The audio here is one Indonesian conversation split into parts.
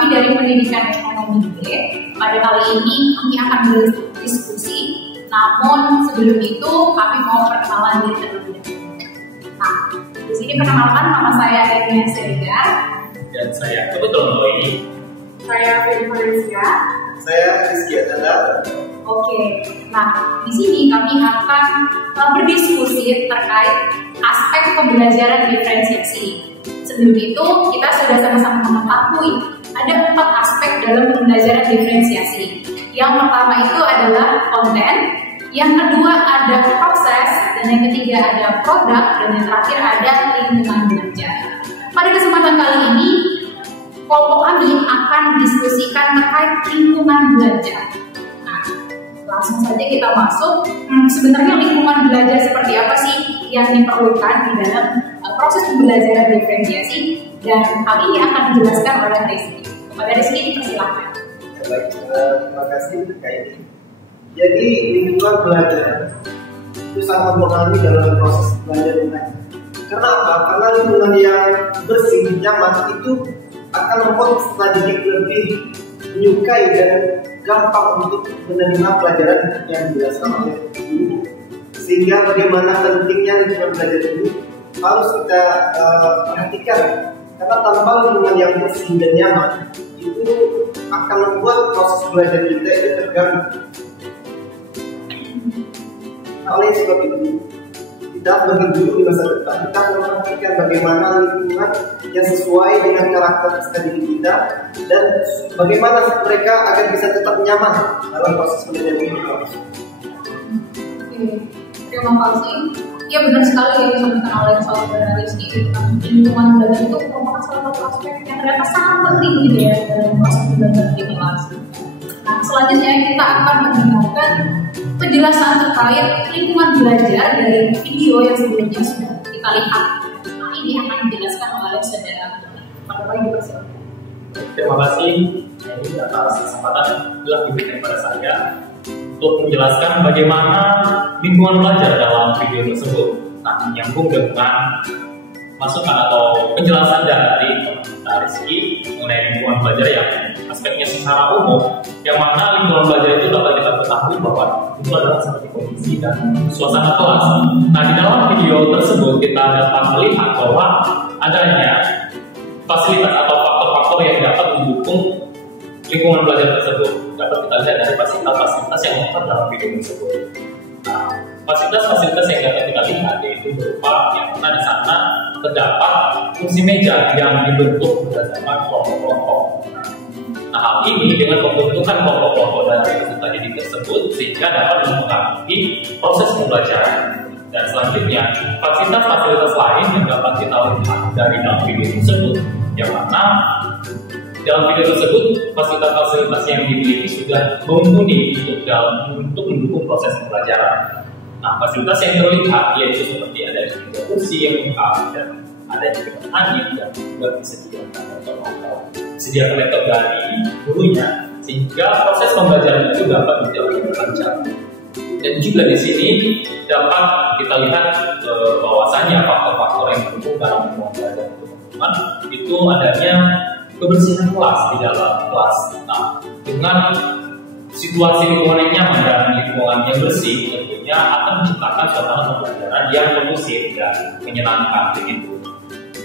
kami dari Pendidikan Ekonomi B. Pada kali ini kami akan berdiskusi, namun sebelum itu kami mau perkenalan diri terlebih dahulu. Nah, di sini perkenalkan nama saya Enia Serida. Dan saya kebetulan Boy. Saya Feli Valencia. Saya Rizky Adanda. Oke, nah di sini kami akan berdiskusi terkait aspek pembelajaran diferensiasi. Sebelum itu kita sudah sama-sama mengetahui ada 4 aspek dalam pembelajaran diferensiasi. Yang pertama itu adalah konten, yang kedua ada proses, dan yang ketiga ada produk, dan yang terakhir ada lingkungan belajar. Pada kesempatan kali ini kelompok kami akan diskusikan terkait lingkungan belajar. Nah, langsung saja kita masuk. Sebenarnya lingkungan belajar seperti apa sih yang diperlukan di dalam proses pembelajaran diferensiasi? Dan hal ini akan dijelaskan oleh Rizky. Kepada Rizky dipersilakan. Baik, terima kasih terkait ini. Jadi lingkungan belajar itu sangat mempengaruhi dalam proses belajar mengajar. Karena apa? Karena lingkungan yang bersih, nyaman itu akan membuat peserta didik lebih menyukai dan gampang untuk menerima pelajaran yang dijelaskan oleh guru. Sehingga bagaimana pentingnya lingkungan belajar ini harus kita perhatikan. Karena tanpa lingkungan yang bersih dan nyaman itu akan membuat proses belajar kita itu terganggu. Nah, oleh sebab itu kita sebagai guru di masa depan kita memperhatikan bagaimana lingkungan yang sesuai dengan karakter peserta didik kita dan bagaimana mereka agar bisa tetap nyaman dalam proses belajar ini. Oke, terima kasih. Ya benar sekali yang disampaikan oleh saudara Rizky tentang lingkungan belajar itu merupakan salah satu aspek yang ternyata sangat penting gitu ya dalam proses belajar di kelas. Nah, selanjutnya kita akan mendengarkan penjelasan terkait lingkungan belajar dari video yang sebelumnya sudah kita lihat. Nah, ini akan dijelaskan oleh saudara pada baik dipersilakan. Terima kasih. Ini atas kesempatan telah diberikan kepada saya untuk menjelaskan bagaimana lingkungan belajar dalam video tersebut. Nah, menyambung dengan masukan atau penjelasan dari teman kita Rizky mengenai lingkungan belajar yang aspeknya secara umum, yang mana lingkungan belajar itu dapat kita ketahui bahwa itu adalah seperti kondisi dan suasana kelas. Nah, di dalam video tersebut kita dapat melihat bahwa adanya fasilitas atau faktor-faktor yang dapat mendukung lingkungan belajar tersebut. Dapat kita lihat dari fasilitas-fasilitas yang terdapat dalam video tersebut. Nah, fasilitas-fasilitas yang dapat kita lihat yaitu berupa yang mana di sana terdapat kursi meja yang dibentuk berdasarkan kelompok-kelompok. Nah, hal ini dengan pembentukan kelompok-kelompok dari peserta didik tersebut sehingga dapat mempengaruhi proses pembelajaran. Dan selanjutnya, fasilitas-fasilitas lain yang dapat kita lihat dari dalam video tersebut, yang mana dalam video tersebut fasilitas-fasilitas yang dimiliki sudah mumpuni untuk mendukung proses pembelajaran. Nah, fasilitas yang terlihat yaitu seperti ada kursi yang lengkap dan ada juga angin yang juga disediakan laptop dari gurunya sehingga proses pembelajaran itu dapat berjalan dengan lancar. Dan juga di sini dapat kita lihat bahwasannya faktor-faktor yang mendukung dalam pembelajaran teman-teman itu adanya kebersihan kelas di dalam kelas. Nah, dengan situasi lingkungan yang nyaman dan lingkungan yang bersih, tentunya akan menciptakan suasana pembelajaran yang kondusif dan menyenangkan begitu.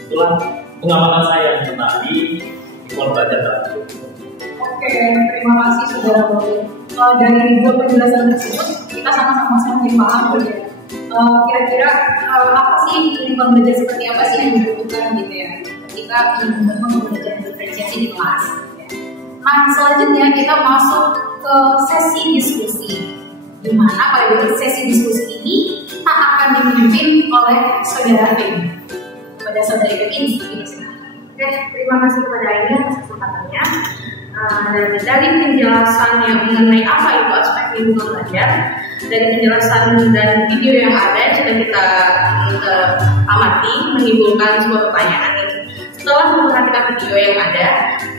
Itulah pengamatan saya mengenai lingkungan belajar dalam itu. Oke, terima kasih saudara Boy. Dari dua penjelasan tersebut kita sama-sama semakin paham ya. Kira-kira apa sih lingkungan belajar seperti apa sih yang dibutuhkan gitu ya ketika membangun pembelajaran diferensiasi di kelas. Nah, selanjutnya kita masuk ke sesi diskusi, di mana pada sesi diskusi ini kita akan dipimpin oleh saudara Femi. Pada saudara Femi ini, Oke, terima kasih kepada Aini atas kesempatannya. Dan dari penjelasannya mengenai apa itu aspek lingkungan belajar, dari penjelasan dan video yang ada yang sudah kita amati menimbulkan sebuah pertanyaan ini. Setelah memperhatikan video yang ada,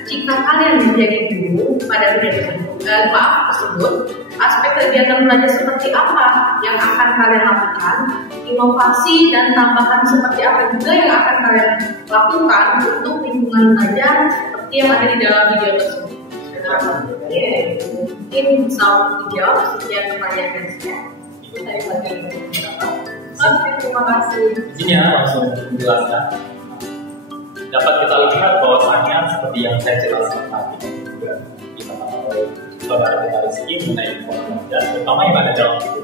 jika kalian menjadi guru pada video tersebut, aspek kegiatan belajar seperti apa yang akan kalian lakukan, inovasi dan tambahan seperti apa juga yang akan kalian lakukan untuk lingkungan belajar seperti yang ada di dalam video tersebut. Iya, mungkin bisa dijawab sekian pertanyaan dari saya. Itu saya bagian dari beberapa. Oke, terima kasih. Izinnya langsung menjelaskan. Dapat kita lihat bahwasannya seperti yang saya jelaskan tadi juga dikatakan oleh saudara kita Rizky mengenai dan terutama yang ada dalam video.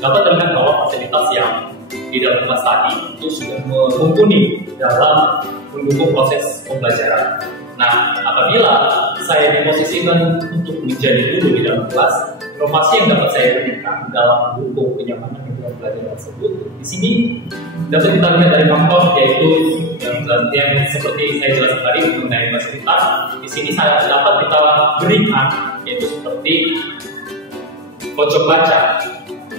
Dapat terlihat bahwa fasilitas yang di dalam kelas tadi itu sudah mumpuni dalam mendukung proses pembelajaran. Nah, apabila saya diposisikan untuk menjadi guru di dalam kelas, inovasi yang dapat saya berikan dalam mendukung kenyamanan lingkungan belajar tersebut, di sini dapat kita lihat dari faktor yaitu yang seperti saya jelaskan tadi mengenai fasilitas. Di sini saya dapat kita berikan yaitu seperti pojok baca.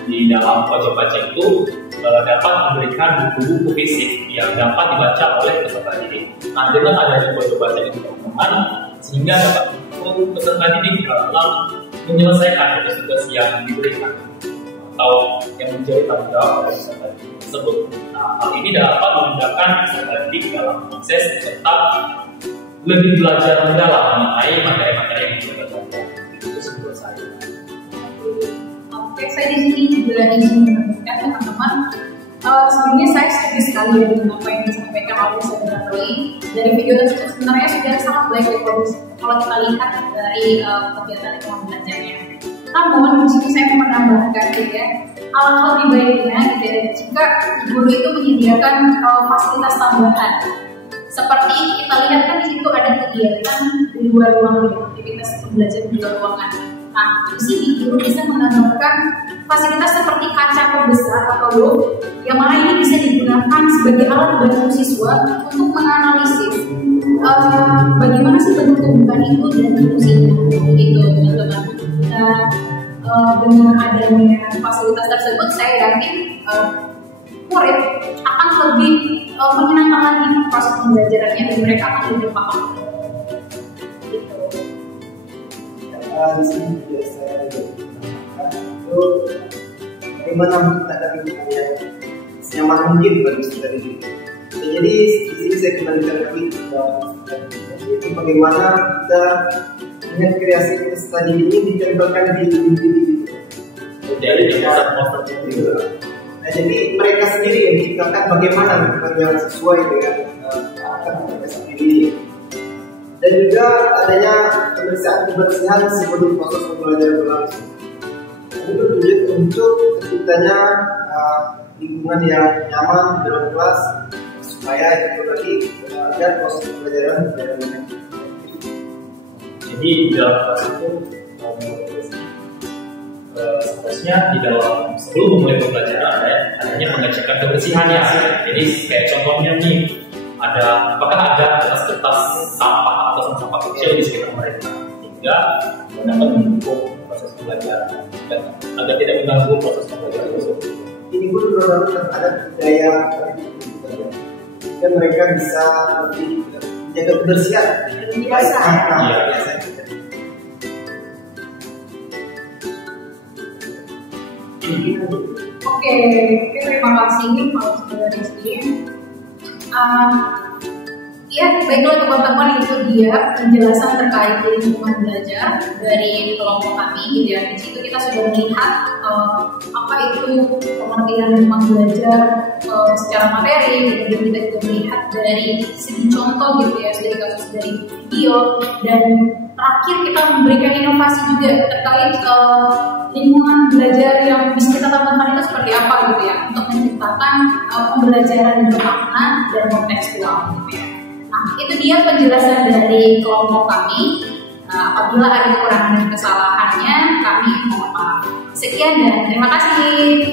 Di dalam pojok baca itu dapat memberikan buku-buku fisik yang dapat dibaca oleh peserta didik. Nah, dengan adanya pojok baca ini teman-teman, sehingga dapat peserta didik dalam menyelesaikan tugas yang diberikan atau yang menjadi tanggung jawab dari peserta didik tersebut. Nah, hal ini dapat memudahkan peserta didik dalam proses serta lebih belajar mendalam mengenai materi-materi yang mereka belajar. Itu menurut saya. Oke, saya di sini juga ingin menambahkan teman-teman. Sebenarnya saya setuju sekali dengan apa yang disampaikan oleh saudara Roy. Dari video tersebut sebenarnya sudah sangat baik kalau kita lihat dari kegiatan lingkungan belajarnya. Namun di sini saya mau menambahkan gitu ya, alangkah lebih baiknya gitu ya, jika guru itu menyediakan fasilitas tambahan. Seperti kita lihat kan di situ ada kegiatan di luar ruangan, aktivitas pembelajaran di luar ruangan. Nah, di sini guru bisa menambahkan fasilitas seperti kaca pembesar atau loop, yang mana ini bisa digunakan sebagai alat bantu siswa untuk menganalisis bagaimana sih bentuk tumbuhan itu dan fungsinya, gitu teman-teman. Nah, dengan adanya fasilitas tersebut, saya yakin murid akan lebih menyenangkan lagi proses pembelajarannya dan mereka akan lebih paham. Di sini juga saya mengatakan itu bagaimana menciptakan lingkungan yang senyaman mungkin bagi peserta didik. Jadi di sini saya kembalikan lagi itu bagaimana kita dengan kreasi peserta didik ini ditempelkan di didik itu. Jadi di pusat-pusat juga. Nah, jadi mereka sendiri yang menciptakan bagaimana lingkungan yang sesuai dengan akan mereka sendiri. Dan juga adanya pemeriksaan kebersihan sebelum proses pembelajaran berlangsung. Ini bertujuan untuk terciptanya lingkungan yang nyaman di dalam kelas supaya itu lagi agar proses pembelajaran berjalan dengan baik. Jadi di dalam kelas itu seharusnya di dalam sebelum memulai pembelajaran adanya pengecekan kebersihannya. Jadi kayak contohnya nih, apakah ada kertas-kertas sampah atau sampah kecil di sekitar mereka sehingga dapat mendukung proses pembelajaran dan agar tidak mengganggu proses pembelajaran tersebut. Ini pun terutama terhadap budaya dan mereka bisa lebih menjaga kebersihan. Biasa. Biasa. Oke, terima kasih kalau sudah Rizky. Ya, baiklah teman-teman, itu dia penjelasan terkait lingkungan belajar dari kelompok kami gitu ya. Di situ kita sudah melihat apa itu pengertian lingkungan belajar secara materi, kemudian kita juga melihat dari segi contoh gitu ya, dari kasus dari video, dan terakhir kita memberikan inovasi juga terkait lingkungan belajar yang bisa kita tambahkan itu seperti apa gitu ya, untuk menciptakan pembelajaran yang bermakna dan kontekstual gitu ya. Nah, itu dia penjelasan dari kelompok kami. Apabila ada kekurangan dan kesalahannya, kami mohon maaf. Sekian dan terima kasih.